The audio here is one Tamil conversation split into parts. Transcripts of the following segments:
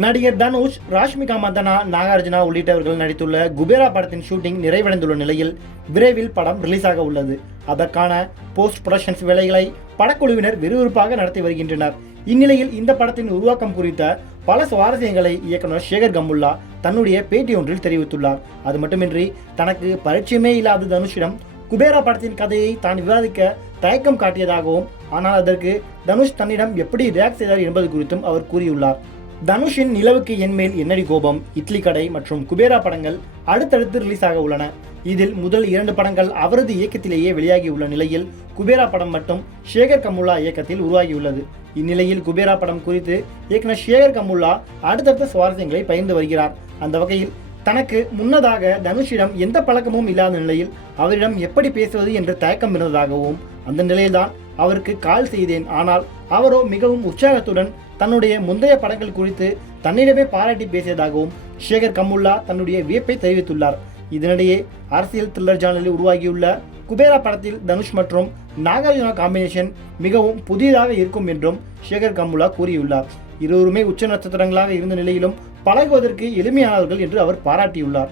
நடிகர் தனுஷ் ராஷ்மிகா மந்தனா நாகார்ஜுனா உள்ளிட்டவர்கள் நடித்துள்ள குபேரா படத்தின் ஷூட்டிங் நிறைவடைந்துள்ள நிலையில் விரைவில் படம் ரிலீஸ் ஆக உள்ளது. அதற்கான போஸ்ட் ப்ரொடக்ஷன்ஸ் வேலைகளை படக்குழுவினர் விறுவிறுப்பாக நடத்தி வருகின்றனர். இந்நிலையில் இந்த படத்தின் உருவாக்கம் குறித்த பல சுவாரஸ்யங்களை இயக்குனர் சேகர் கம்புல்லா தன்னுடைய பேட்டி ஒன்றில் தெரிவித்துள்ளார். அது மட்டுமின்றி தனக்கு பரிச்சயமே இல்லாத தனுஷிடம் குபேரா படத்தின் கதையை தான் விவாதிக்க தயக்கம் காட்டியதாகவும் ஆனால் அதற்கு தனுஷ் தன்னிடம் எப்படி ரியாக்ட் செய்தார் என்பது குறித்தும் அவர் கூறியுள்ளார். தனுஷின் நிலவுக்கு என்மேல் என்னடி கோபம்? இட்லி கடை மற்றும் குபேரா படங்கள் அடுத்தடுத்து ரிலீஸ் ஆக உள்ளன. இதில் முதல் இரண்டு படங்கள் அவரது இயக்கத்திலேயே வெளியாகியுள்ள நிலையில் குபேரா படம் மட்டும் ஷேகர் கமுல்லா இயக்கத்தில் உருவாகியுள்ளது. இந்நிலையில் குபேரா படம் குறித்து இயக்குனர் ஷேகர் கமுல்லா அடுத்தடுத்த சுவாரஸ்யங்களை பகிர்ந்து வருகிறார். அந்த வகையில் தனக்கு முன்னதாக தனுஷிடம் எந்த பழக்கமும் இல்லாத நிலையில் அவரிடம் எப்படி பேசுவது என்று தயக்கம் இருந்ததாகவும் அந்த நிலையில்தான் அவருக்கு கால் செய்தேன். ஆனால் அவரோ மிகவும் உற்சாகத்துடன் தன்னுடைய முந்தைய படங்கள் குறித்து தன்னிடமே பாராட்டி பேசியதாகவும் ஷேகர் கமுல்லா தன்னுடைய வியப்பை தெரிவித்துள்ளார். இதனிடையே அரசியல் த்ரில்லர் ஜானலில் உருவாகியுள்ள குபேரா படத்தில் தனுஷ் மற்றும் நாகார்ஜுனா காம்பினேஷன் மிகவும் புதியதாக இருக்கும் என்றும் ஷேகர் கமுல்லா கூறியுள்ளார். இருவருமே உச்ச நட்சத்திரங்களாக இருந்த நிலையிலும் பழகுவதற்கு எளிமையானவர்கள் என்று அவர் பாராட்டியுள்ளார்.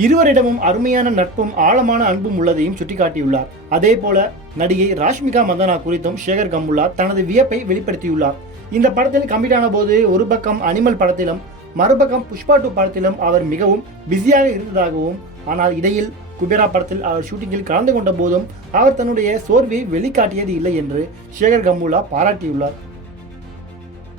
இருவரிடமும் அருமையான நட்பும் ஆழமான அன்பும் உள்ளதையும் சுட்டிக்காட்டியுள்ளார். அதே போல நடிகை ராஷ்மிகா மந்தனா குறித்தும் சேகர் கம்புல்லா தனது வியப்பை வெளிப்படுத்தியுள்ளார். இந்த படத்தில் கம்மிட்டான ஆன போது ஒரு பக்கம் அனிமல் படத்திலும் மறுபக்கம் புஷ்பா டூ படத்திலும் அவர் மிகவும் பிஸியாக இருந்ததாகவும் ஆனால் இடையில் குபேரா படத்தில் அவர் ஷூட்டிங்கில் கலந்து கொண்ட போதும் அவர் தன்னுடைய சோர்வை வெளிக்காட்டியது இல்லை என்று சேகர் கம்புல்லா பாராட்டியுள்ளார்.